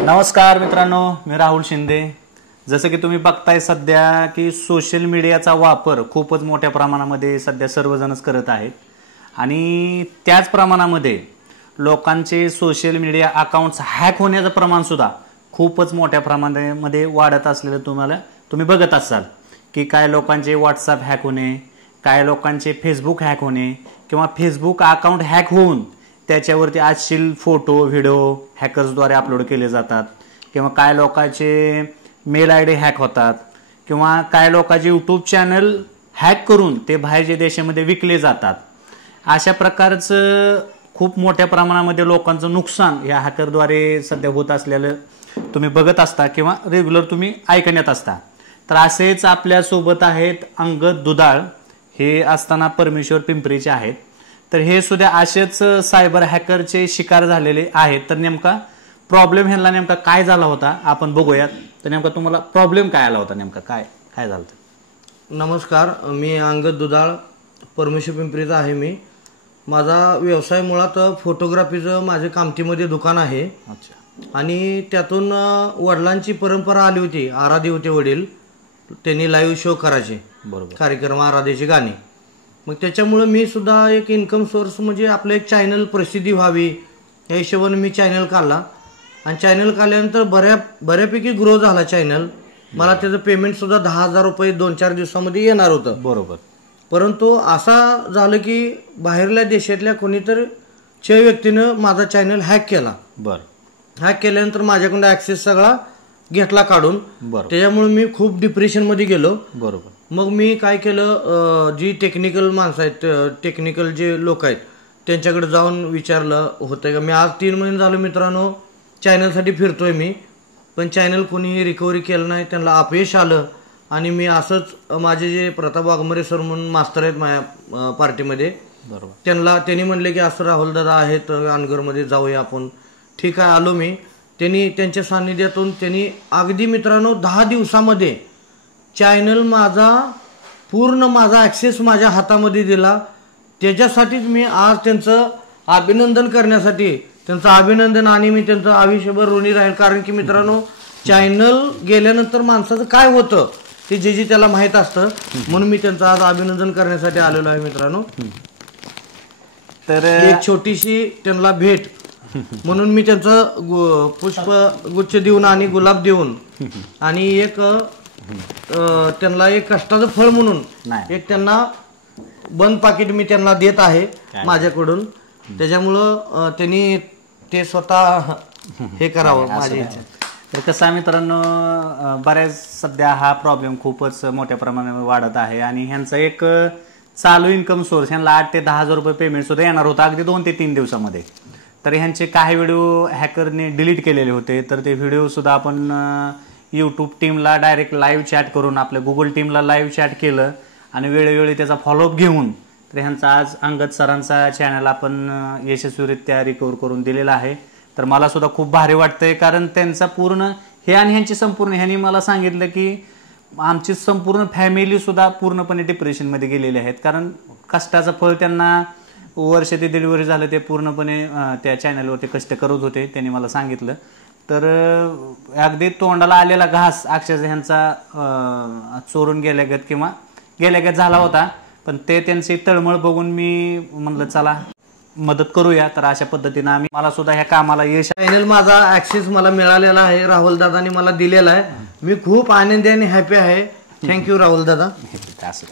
नमस्कार मित्रांनो, मी राहुल शिंदे। जसं की तुम्ही बघताय सध्या की सोशल मीडियाचा वापर खूपच मोठ्या प्रमाणामध्ये सध्या सर्वजणच करत आहेत आणि त्याच प्रमाणामध्ये लोकांचे सोशल मीडिया अकाउंट्स हॅक होण्याचं प्रमाण सुद्धा खूपच मोठ्या प्रमाणामध्ये वाढत असलेलं तुम्ही बघत असाल की काय लोकांचे व्हॉट्सअप हॅक होणे, काय लोकांचे फेसबुक हॅक होणे किंवा फेसबुक अकाउंट हॅक होऊन त्याच्यावरती अश्लील फोटो व्हिडिओ हॅकर्सद्वारे अपलोड केले जातात किंवा काय लोकांचे मेल आय डी हॅक होतात किंवा काय लोकांचे यूट्यूब चॅनल हॅक करून ते बाहेरच्या देशामध्ये विकले जातात। अशा प्रकारचं खूप मोठ्या प्रमाणामध्ये लोकांचं नुकसान या हॅकरद्वारे सध्या होत असलेलं तुम्ही बघत असता किंवा रेग्युलर तुम्ही ऐकण्यात असता। तर असेच आपल्यासोबत आहेत अंगद दुधाळ, हे असताना परमेश्वर पिंपरीचे आहेत। तर हे सुद्धा असेच सायबर हॅकरचे शिकार झालेले आहेत। तर नेमका प्रॉब्लेम ह्यांना नेमका काय झाला होता आपण बघूयात। तर नेमका तुम्हाला प्रॉब्लेम काय आला होता, नेमका काय काय झालं? नमस्कार, मी अंगद दुधाळ, परमेश्वर पिंपरीचा आहे। मी माझा व्यवसाय मुळात फोटोग्राफीचं माझे कामतीमध्ये दुकान आहे। अच्छा। आणि त्यातून वडिलांची परंपरा आली होती, आराधी होते वडील, त्यांनी लाईव्ह शो करायचे, बरोबर, कार्यक्रम आराधीची गाणी। मग त्याच्यामुळे मी सुद्धा एक इन्कम सोर्स म्हणजे आपलं एक चॅनल प्रसिद्धी व्हावी या हिशोबाने मी चॅनल काढला आणि चॅनल काढल्यानंतर बऱ्यापैकी ग्रो झाला चॅनल। मला त्याचं पेमेंट सुद्धा 10,000 रुपये 2-4 दिवसामध्ये येणार होतं, बरोबर। परंतु असा झालं की बाहेरल्या देशातल्या कोणीतरी व्यक्तीनं माझा चॅनल हॅक केला। बरं। हॅक केल्यानंतर माझ्याकडून ॲक्सेस सगळा घेतला काढून। बरोबर। त्याच्यामुळे मी खूप डिप्रेशनमध्ये गेलो। बरोबर। मग मी काय केलं, जी टेक्निकल माणसं आहेत, टेक्निकल जे लोक आहेत त्यांच्याकडे जाऊन विचारलं होतं का। मी आज 3 महिने झालो मित्रांनो चॅनलसाठी फिरतोय मी, पण चॅनल कोणीही रिकव्हरी केलं नाही, त्यांना अपयश आलं। आणि मी असंच माझे जे प्रताप वाघमारे सर म्हणून मास्तर आहेत माझ्या पार्टीमध्ये, बरोबर, त्यांनी म्हणले की असं राहुल दादा आहेत अनगरमध्ये, जाऊया आपण। ठीक आहे, आलो मी। त्यांनी त्यांच्या सान्निध्यातून त्यांनी अगदी मित्रांनो 10 दिवसामध्ये चॅनल माझा ॲक्सेस माझ्या हातामध्ये दिला। त्याच्यासाठीच मी आज त्यांचं अभिनंदन करण्यासाठी त्यांचं अभिनंदन आणि मी त्यांचं आयुष्यभर ऋणी राहील। कारण की मित्रांनो चॅनल गेल्यानंतर माणसाचं काय होतं ते जे त्याला माहीत असतं, म्हणून मी त्यांचं आज अभिनंदन करण्यासाठी आलेलो आहे मित्रांनो। तर एक छोटीशी त्यांना भेट म्हणून मी त्यांचं पुष्पगुच्छ देऊन आणि गुलाब देऊन आणि एक त्यांना एक कष्टाचं फळ म्हणून एक त्यांना बंद पाकिट मी त्यांना देत आहे माझ्याकडून। त्याच्यामुळं त्यांनी ते स्वतः हे करावं माझी इच्छा। तर कसं आहे मित्रांनो, बऱ्याच सध्या हा प्रॉब्लेम खूपच मोठ्या प्रमाणावर वाढत आहे आणि ह्यांचा एक चालू इन्कम सोर्स, ह्यांना 8,000 ते 10,000 रुपये पेमेंट सुद्धा येणार होता अगदी 2 ते 3 दिवसामध्ये। तर ह्यांचे काही व्हिडिओ हॅकरने डिलीट केलेले होते। तर ते व्हिडिओ सुद्धा आपण यूट्यूब टीमला डायरेक्ट लाईव्ह चॅट करून, आपल्या गुगल टीमला लाईव्ह चॅट केलं आणि वेळोवेळी त्याचा फॉलोअप घेऊन तर ह्यांचा आज अंगद सरांचा चॅनल आपण यशस्वीरित्या रिकव्हर करून दिलेला आहे। तर मला सुद्धा खूप भारी वाटतंय, कारण त्यांचा पूर्ण हे आणि ह्यांची संपूर्ण, ह्यांनी मला सांगितलं की आमची संपूर्ण फॅमिली सुद्धा पूर्णपणे डिप्रेशनमध्ये गेलेली आहेत, कारण कष्टाचं फळ त्यांना वर्ष ते 1.5 वर्ष झालं ते पूर्णपणे त्या चॅनलवरती कष्ट करत होते, त्यांनी मला सांगितलं। तर अगदी तोंडाला आलेला घास अक्षरशः ह्यांचा चोरून गेल्यागत किंवा गेल्यागत झाला होता। पण ते त्यांची तळमळ बघून मी म्हणलं चला मदत करूया। तर अशा पद्धतीनं मला सुद्धा ह्या कामाला यश, चॅनल माझा ॲक्सेस मला मिळालेला आहे, राहुल दादांनी मला दिलेला आहे। मी खूप आनंदी आणि हॅपी आहे। थँक्यू राहुल दादा। असं